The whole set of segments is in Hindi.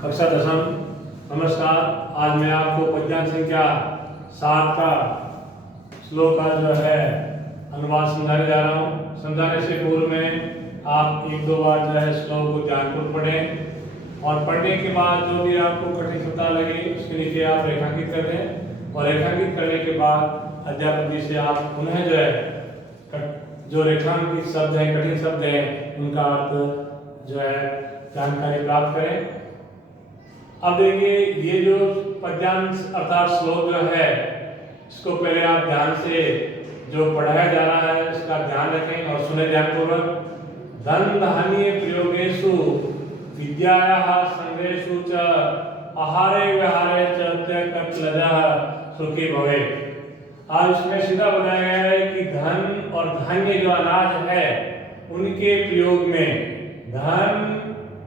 कक्षा दशम। नमस्कार। आज मैं आपको पद्यांश संख्या 7 का श्लोक का जो है अनुवाद समझाने जा रहा हूँ। समझाने से पूर्व में आप एक दो बार जो है श्लोक को ध्यानपूर्वक पढ़ें और पढ़ने के बाद जो भी आपको कठिन शब्द लगे उसके नीचे आप रेखांकित कर दें और रेखांकित करने के बाद अध्यापक जी से आप उन्हें जो है जो रेखांकित शब्द है, कठिन शब्द है, उनका अर्थ जो है जानकारी प्राप्त करें। अब देखिए, ये जो पद्यांश अर्थात श्लोक जो है इसको पहले आप ध्यान से जो पढ़ाया जा रहा है इसका ध्यान रखें और सुने ध्यानपूर्वक। धन धान्य प्रयोगेषु विद्यायाः संग्रहेषु च आहारे विहारे च त्यक्तलजः सुखी भवेत्। आज इसमें सीधा बताया गया है कि धन और धान्य जो अनाज है उनके प्रयोग में, धन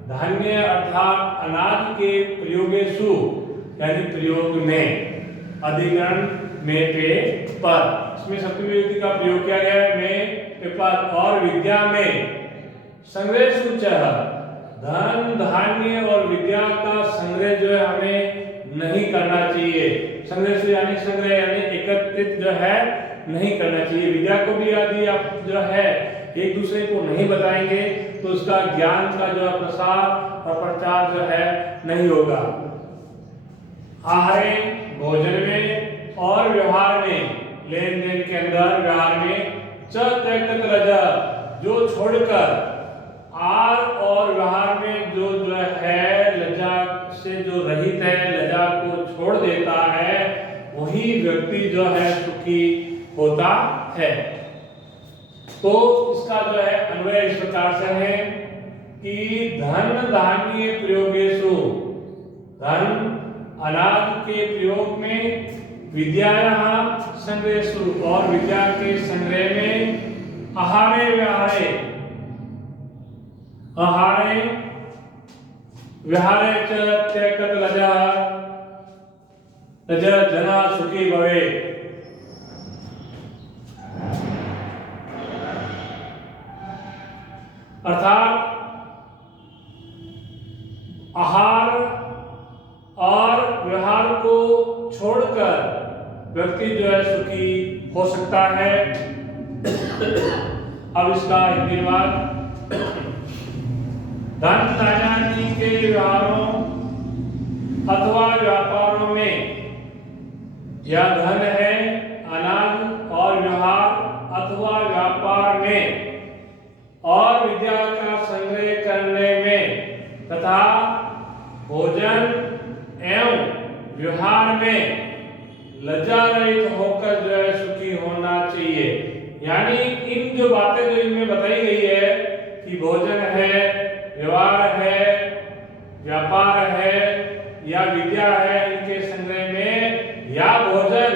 धान्य अर्थात अनाज के प्रयोगेषु यानी प्रयोग में, अधिकरण में पे पर, इसमें सप्तमी विभक्ति का प्रयोग किया गया है में पे पर, और विद्या में संग्रहेषु च, धन धान्य और विद्या का संग्रह जो है हमें नहीं करना चाहिए। संग्रहेषु यानी संग्रह यानी एकत्रित जो है नहीं करना चाहिए। विद्या को भी यदि आप जो है एक दूसरे को नहीं बताएंगे तो उसका ज्ञान का जो प्रसार और प्रचार जो है नहीं होगा। आहारे भोजन में और व्यवहार में, लेन देन के अंदर व्यवहार में, च त्यक्तलजः जो छोड़कर, आर और व्यवहार में जो है लज्जा से जो रहित है, लज्जा को छोड़ देता है, वही व्यक्ति जो है सुखी होता है। तो इसका जो है अन्वय इस प्रकार से है कि धन धान्य प्रयोगेषु, धन अनाज के प्रयोग में, विद्यायाः संग्रहेषु और विद्या के संग्रह में, आहारे व्यवहारे, आहारे व्यवहारे च त्यक्तलजः जना सुखी भवेत्। अर्थात आहार और व्यवहार को छोड़कर व्यक्ति जो है सुखी हो सकता है। अब इसका हिंदी अनुवाद। धन धान्य के व्यवहारों अथवा व्यापारों में, या धन है, अनाज और व्यवहार अथवा व्यापार में और विद्या का संग्रह करने में तथा भोजन एवं व्यवहार में लज्जा रहित होकर जो है सुखी होना चाहिए। यानी इन जो बातें जो इनमें बताई गई है कि भोजन है, व्यवहार है, व्यापार है या विद्या है, इनके संग्रह में या भोजन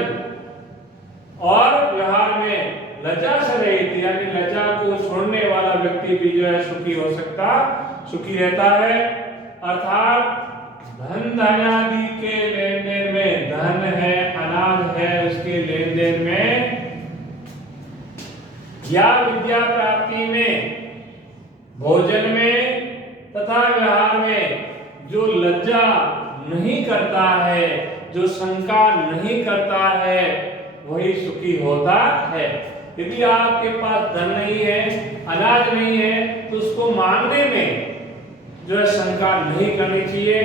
और व्यवहार में लज्जा से रहित यानी लज्जा को छोड़ने वाला व्यक्ति भी जो है सुखी हो सकता, सुखी रहता है। अर्थात धन धान्य आदि के लेन देन में, धन है, अनाज है, उसके लेन देन में या विद्या प्राप्ति में, भोजन में तथा व्यवहार में जो लज्जा नहीं करता है, जो शंका नहीं करता है, वही सुखी होता है। यदि आपके पास धन नहीं है, अनाज नहीं है, तो उसको मांगने में जो है शंका नहीं करनी चाहिए।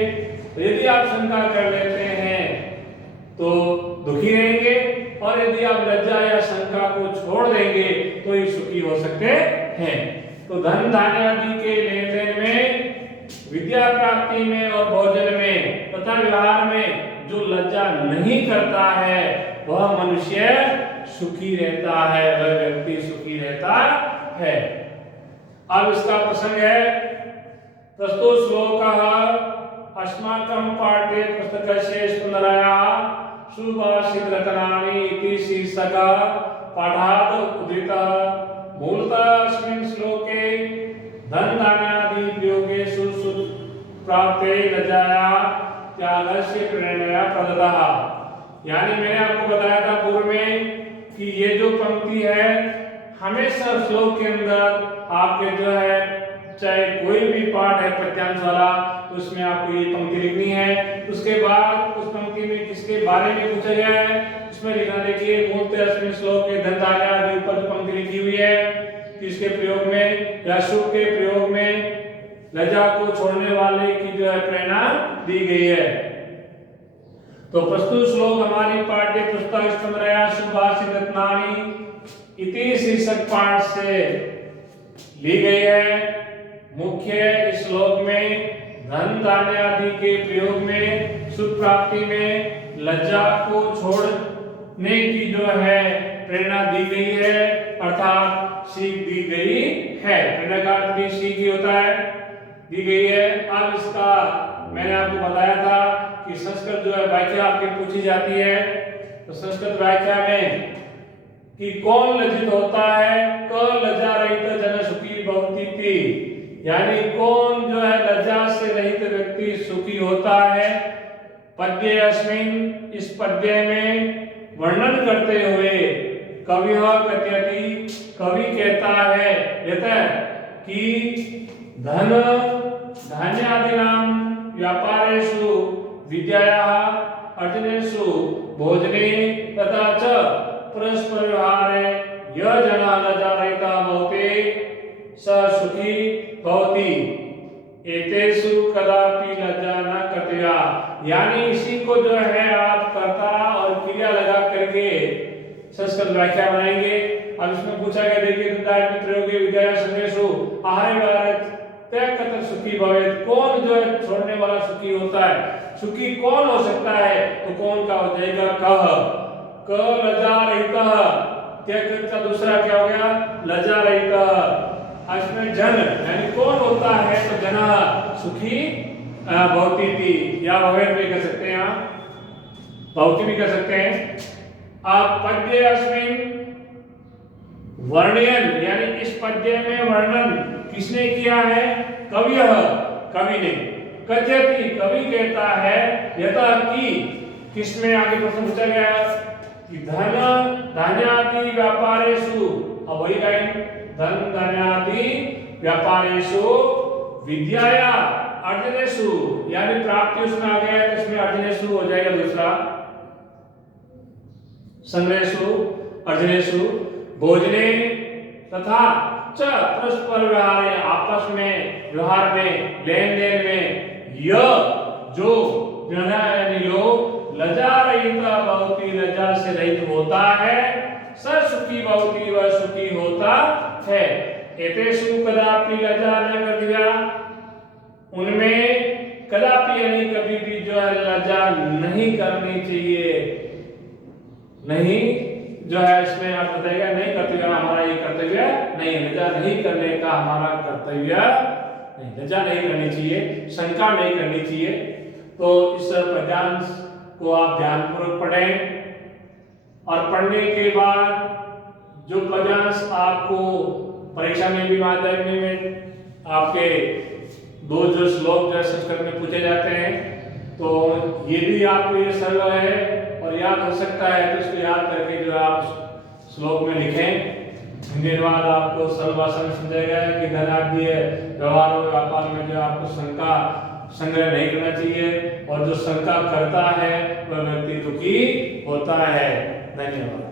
तो यदि आप शंका कर लेते हैं तो दुखी रहेंगे, और यदि आप लज्जा या शंका को छोड़ देंगे तो ही सुखी हो सकते हैं। तो धन धान्य आदि के लेन देन में, विद्या प्राप्ति में और भोजन में तथा व्यवहार में जो लज्जा नहीं करता है वह मनुष्य सुखी रहता है, वह व्यक्ति सुखी रहता है। अब इसका प्रसंग है प्रस्तुत श्लोकः अस्माकं पाठ्ये पुस्तकस्य स्पन्दरायाः सुभाषितरत्नानि इति शीर्षकः पाठात् उद्धृतः। मूलतः अस्मिन् श्लोके धन धान्यादि प्रयोगेषु प्राप्ते लज्जायाः त्यागस्य प्रेरणया प्रदत्तः। यानी मैंने आपको बताया था पूर्व में कि ये जो पंक्ति है हमेशा श्लोक के अंदर आपके जो है चाहे कोई भी पाठ है पद्यांश वाला, तो उसमें आपको ये पंक्ति लिखनी है। उसके बाद उस पंक्ति में किसके बारे में पूछा गया है उसमें लिखना। देखिए मूलतः अस्मिन् श्लोके धन धान्य आदि ऊपर जो पंक्ति लिखी हुई है, किसके प्रयोग में या शुभ के प्रयोग में लज्जा को छोड़ने वाले की जो है प्रेरणा दी गई है। तो प्रस्तुत श्लोक हमारी पाठ्य पुस्तक स्तंभया सुभाषित रत्नानि इति शीर्षक पाठ से ली गई है। मुख्य इस श्लोक में धन धान्य आदि के प्रयोग में सुख प्राप्ति में लज्जा को छोड़ने की जो है प्रेरणा दी गई है, अर्थात सीख दी गई है। प्रेरणा का अर्थ भी सीख ही होता है, दी गई है। अब इसका मैंने आपको बताया था कि संस्कृत जो है व्याख्या आपके पूछी जाती है, तो संस्कृत व्याख्या में कि कौन लज्जित होता है, क लज्जा रहित जन सुखी भवति इति, यानी कौन जो है लज्जा से रहित व्यक्ति सुखी होता है। पद्ये अस्मिन् इस पद्य में वर्णन करते हुए कविः कथयति, कवि कहता है यतः कि धन धान्यादीनां व्यापारेषु विद्यायाः अर्जनेषु भोजने तथा च परस्पर व्यवहारे यः जनः लज्जारहितः भवति स सुखी भवति एतेषु कदापि लज्जा न कर्तव्या, यानी इसी को जो है आप कर्ता और क्रिया लगा करके संस्कृत व्याख्या बनाएंगे। अब इसमें पूछा गया, देखिए में प्रयोगे विद्या संदेशु आहार व्यवहार त्याग कतर सुखी भवेत, कौन जो है छोड़ने वाला सुखी होता है, सुखी कौन हो सकता है, तो कौन का हो जाएगा कह, क लज्जा रहितः, त्याग का दूसरा क्या हो गया लज्जा रहितः। इसमें जन यानी कौन होता है, तो जना सुखी भवति इति, या भवेत भी कह सकते हैं, आप भवति भी कह सकते हैं। आप पद्य अस्मिन् वर्णयन, यानी इस पद्य में वर्णन किसने किया है, कविः, कवि ने, कथयति कवि कहता है, यथा कि किसमें आगे प्रश्न पूछा गया कि धन धान्यादि व्यापारेषु, अब वही लाइन धन धान्यादि व्यापारेषु विद्याया अर्जनेषु, यानी प्राप्ति उसमें आ गया है, तो इसमें अर्जनेषु हो जाएगा दूसरा, संग्रहेषु अर्जनेषु भोजने तथा च परस्पर व्यवहार, आपस में व्यवहार में लेन देन में यह जो यानी लोग लज्जा रहित भवति, लज्जा से रहित होता है, स सुखी भवति वह सुखी होता है। एतेषु कदापि लज्जा न कर्तव्या, उनमें कदापि यानी कभी भी जो है लज्जा नहीं करनी चाहिए, नहीं जो है इसमें आप बताइएगा नहीं कर्तव्य हमारा ये कर्तव्य नहीं, लज्जा नहीं करने का हमारा कर्तव्य नहीं, लज्जा नहीं करनी चाहिए, शंका नहीं करनी चाहिए। तो इस पद्यांश को आप ध्यानपूर्वक पढ़ें, और पढ़ने के बाद जो पद्यांश आपको परीक्षा में भी माध्यमिक में आपके दो जो श्लोक जो संस्कृत में पूछे जाते हैं, तो ये भी आपको ये सरल है और याद हो सकता है, तो इसको याद करके जो आप श्लोक में लिखें। हिंदी अनुवाद आपको सरल भाषा में समझाएगा कि धनाढ्य व्यवहार और व्यापार में जो आपको शंका संग्रह नहीं करना चाहिए, और जो शंका करता है वह व्यक्ति दुखी होता है। धन्यवाद।